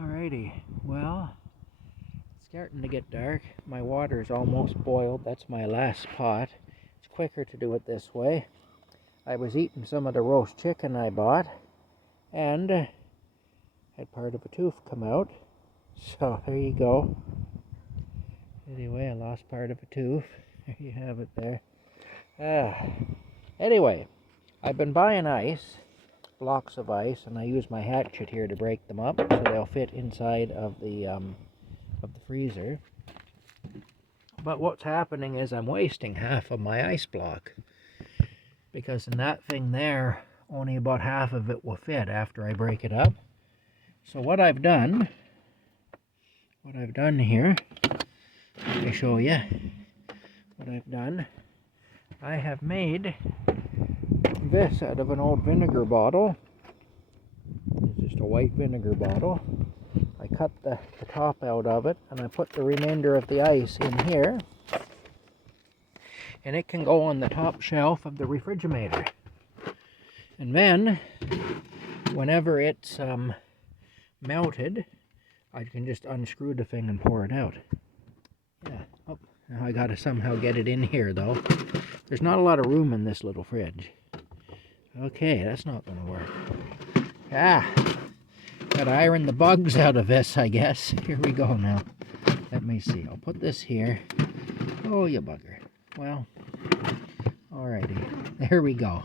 Alrighty, well, it's starting to get dark. My water is almost boiled. That's my last pot. It's quicker to do it this way. I was eating some of the roast chicken I bought and had part of a tooth come out. So there you go. Anyway, I lost part of a tooth. There you have it there. Anyway, I've been buying ice, blocks of ice, and I use my hatchet here to break them up so they'll fit inside of the freezer. But what's happening is I'm wasting half of my ice block, because in that thing there, only about half of it will fit after I break it up. So what I've done here, let me show you what I've done. I have made this out of an old vinegar bottle. It's just a white vinegar bottle. I cut the top out of it and I put the remainder of the ice in here, and it can go on the top shelf of the refrigerator. And then whenever it's melted, I can just unscrew the thing and pour it out. Yeah. Oh, now I gotta somehow get it in here though. There's not a lot of room in this little fridge. Okay, that's not gonna work. Gotta iron the bugs out of this, I guess. Here we go now. Let me see. I'll put this here. Oh, you bugger. Well, alrighty. There we go.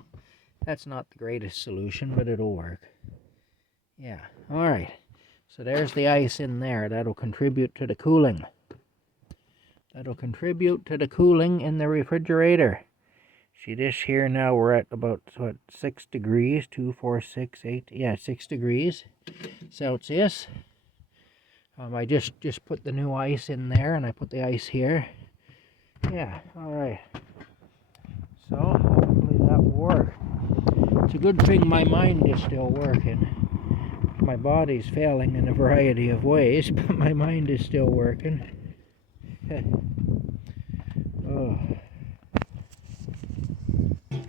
That's not the greatest solution, but it'll work. Yeah, alright. So there's the ice in there. That'll contribute to the cooling. That'll contribute to the cooling in the refrigerator. See this here now, we're at about, what, 6 degrees, 2, 4, 6, 8, yeah, 6 degrees Celsius. I just put the new ice in there, and I put the ice here. Yeah, alright. So, hopefully that will work. It's a good thing my mind is still working. My body's failing in a variety of ways, but my mind is still working. Oh.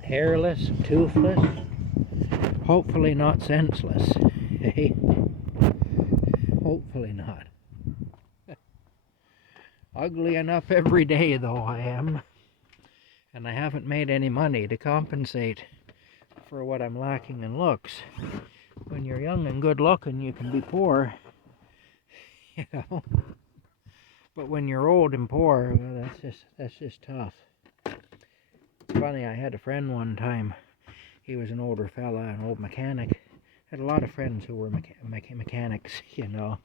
Hairless, toothless, hopefully not senseless. Hey, hopefully not. Ugly enough every day though I am, and I haven't made any money to compensate for what I'm lacking in looks. When you're young and good looking, you can be poor, you know. But when you're old and poor, well, that's just tough. Funny, I had a friend one time. He was an older fella, an old mechanic. Had a lot of friends who were mechanics, you know.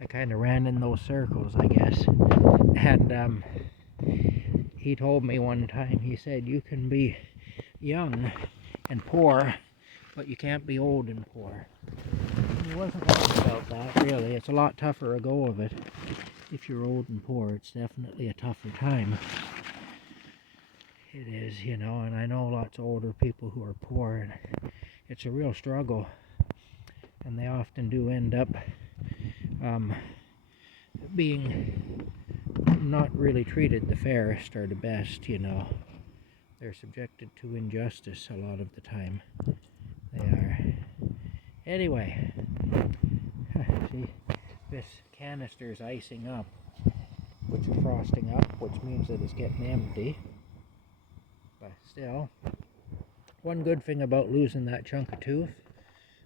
I kind of ran in those circles, I guess. And he told me one time, he said, you can be young and poor, but you can't be old and poor. And he wasn't wrong about that, really. It's a lot tougher a go of it. If you're old and poor, it's definitely a tougher time. It is, you know, and I know lots of older people who are poor, and it's a real struggle. And they often do end up being not really treated the fairest or the best, you know. They're subjected to injustice a lot of the time. They are. Anyway, see, this canister's icing up, which is frosting up, which means that it's getting empty. But still, one good thing about losing that chunk of tooth,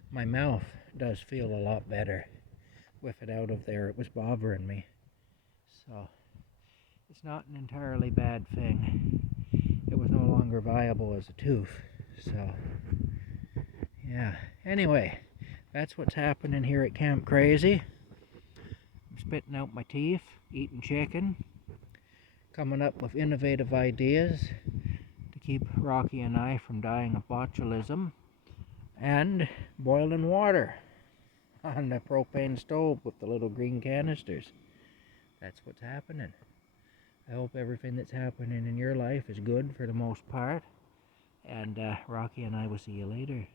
my mouth does feel a lot better with it out of there. It was bothering me. So, it's not an entirely bad thing. It was no longer viable as a tooth. So, yeah. Anyway, that's what's happening here at Camp Crazy. I'm spitting out my teeth, eating chicken, coming up with innovative ideas to keep Rocky and I from dying of botulism, and boiling water on the propane stove with the little green canisters. That's what's happening. I hope everything that's happening in your life is good for the most part, and Rocky and I will see you later.